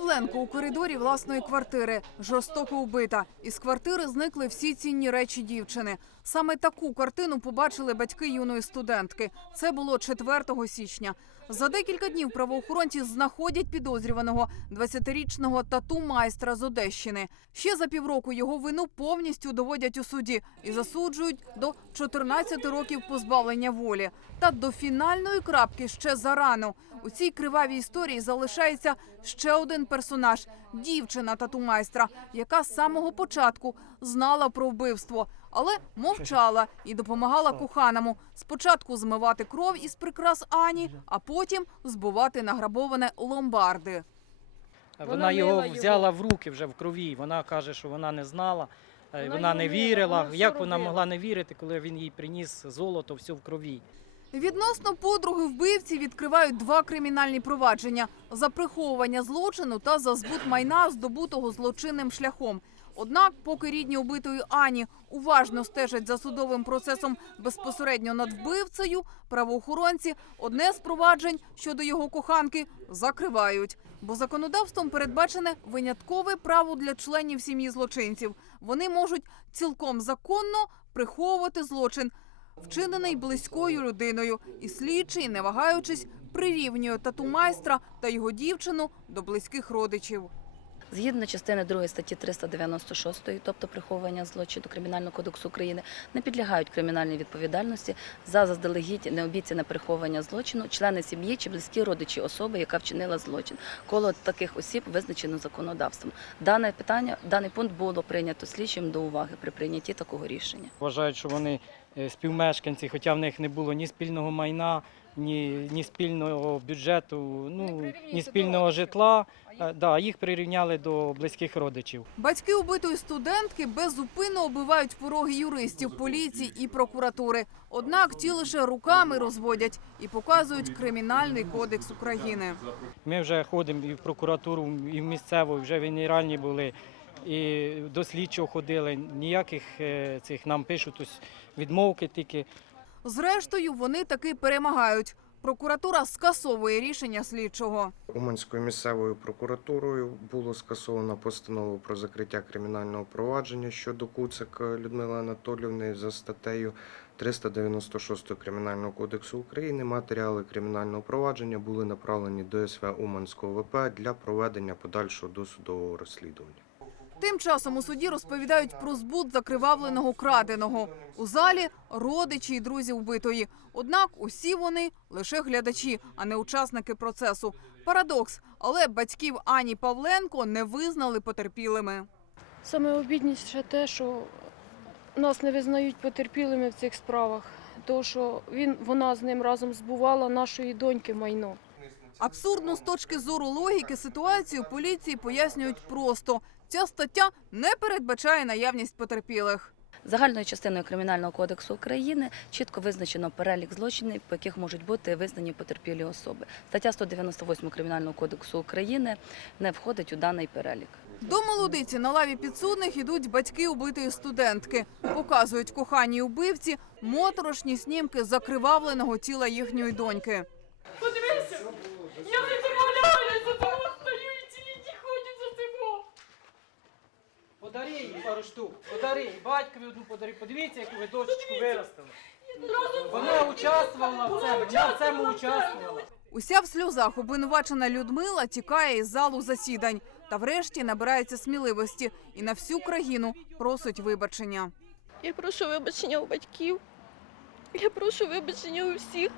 Павленко у коридорі власної квартири жорстоко убита. Із квартири зникли всі цінні речі дівчини. Саме таку картину побачили батьки юної студентки. Це було 4 січня. За декілька днів правоохоронці знаходять підозрюваного 20-річного тату майстра з Одещини. Ще за півроку його вину повністю доводять у суді і засуджують до 14 років позбавлення волі. Та до фінальної крапки ще зарано. У цій кривавій історії залишається ще один персонаж дівчина тату майстра, яка з самого початку знала про вбивство, але мовчала і допомагала коханому спочатку змивати кров із прикрас Ані, а потім збувати награбоване ломбарди. Вона, Вона його взяла в руки вже в крові. Вона каже, що вона не знала, е, Вона вона, не вірила. вона Як вона могла не вірити, коли він їй приніс золото, все в крові. Відносно подруги вбивці відкривають два кримінальні провадження за приховування злочину та за збут майна, здобутого злочинним шляхом. Однак, поки рідні убитої Ані уважно стежать за судовим процесом безпосередньо над вбивцею, правоохоронці одне з проваджень щодо його коханки закривають. Бо законодавством передбачене виняткове право для членів сім'ї злочинців. Вони можуть цілком законно приховувати злочин, вчинений близькою людиною, і слідчий, не вагаючись, прирівнює тату майстра та його дівчину до близьких родичів. Згідно частини 2 статті 396, тобто приховування злочину Кримінального кодексу України, не підлягають кримінальній відповідальності за заздалегідь необіцяне приховування злочину члени сім'ї чи близькі родичі особи, яка вчинила злочин. Коло таких осіб визначено законодавством. Дане питання, даний пункт було прийнято слідчим до уваги при прийнятті такого рішення. Вважають, що вони співмешканці, хоча в них не було ні спільного майна, ні, ні спільного бюджету, ну ні спільного житла. Е, Да, їх прирівняли до близьких родичів. Батьки убитої студентки безупинно оббивають пороги юристів, поліції і прокуратури. Однак ті лише руками розводять і показують кримінальний кодекс України. Ми вже ходимо і в прокуратуру, і в місцеву, і вже в генеральній були, і до слідчого ходили. Ніяких е, цих нам пишуть ось відмовки тільки. Зрештою, вони таки перемагають. Прокуратура скасовує рішення слідчого. Уманською місцевою прокуратурою було скасовано постанову про закриття кримінального провадження щодо Куцик Людмили Анатолівни за статтею 396 Кримінального кодексу України. Матеріали кримінального провадження були направлені до СВ Уманського ВП для проведення подальшого досудового розслідування. Тим часом у суді розповідають про збут закривавленого краденого. У залі родичі і друзі вбитої. Однак усі вони лише глядачі, а не учасники процесу. Парадокс, але батьків Ані Павленко не визнали потерпілими. Саме обідніше те, що нас не визнають потерпілими в цих справах, тому що він, вона з ним разом збувала нашої доньки майно. Абсурдну з точки зору логіки ситуацію поліції пояснюють просто: ця стаття не передбачає наявність потерпілих. Загальною частиною Кримінального кодексу України чітко визначено перелік злочинів, по яких можуть бути визнані потерпілі особи. Стаття 198 Кримінального кодексу України не входить у даний перелік. До молодиці на лаві підсудних ідуть батьки убитої студентки. Показують коханій убивці моторошні снімки закривавленого тіла їхньої доньки. Подари їй пару штук, подари, батькові одну подари. Подивіться, яку ви дочечку виростили. Вона участвувала в цьому, вона в цьому участвувала. Уся в сльозах обвинувачена Людмила тікає із залу засідань та врешті набирається сміливості і на всю країну просить вибачення. Я прошу вибачення у батьків. Я прошу вибачення у всіх.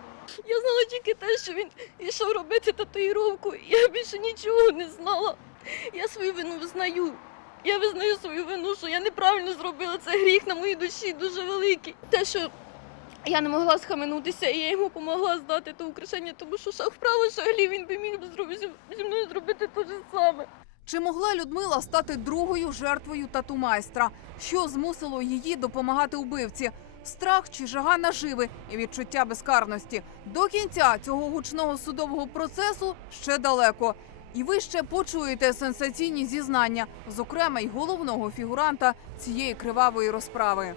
Я знала тільки те, що він йшов робити татуїровку. Я більше нічого не знала. Я свою вину визнаю. Я визнаю свою вину, що я неправильно зробила це гріх на моїй душі дуже великий. Те, що я не могла схаменутися, і я йому допомогла здати те украшення, тому що шаг вправо, шаг лів, він би міг зі мною зробити те ж саме. Чи могла Людмила стати другою жертвою тату майстра? Що змусило її допомагати убивці? Страх чи жага наживи і відчуття безкарності. До кінця цього гучного судового процесу ще далеко. І ви ще почуєте сенсаційні зізнання, зокрема й головного фігуранта цієї кривавої розправи.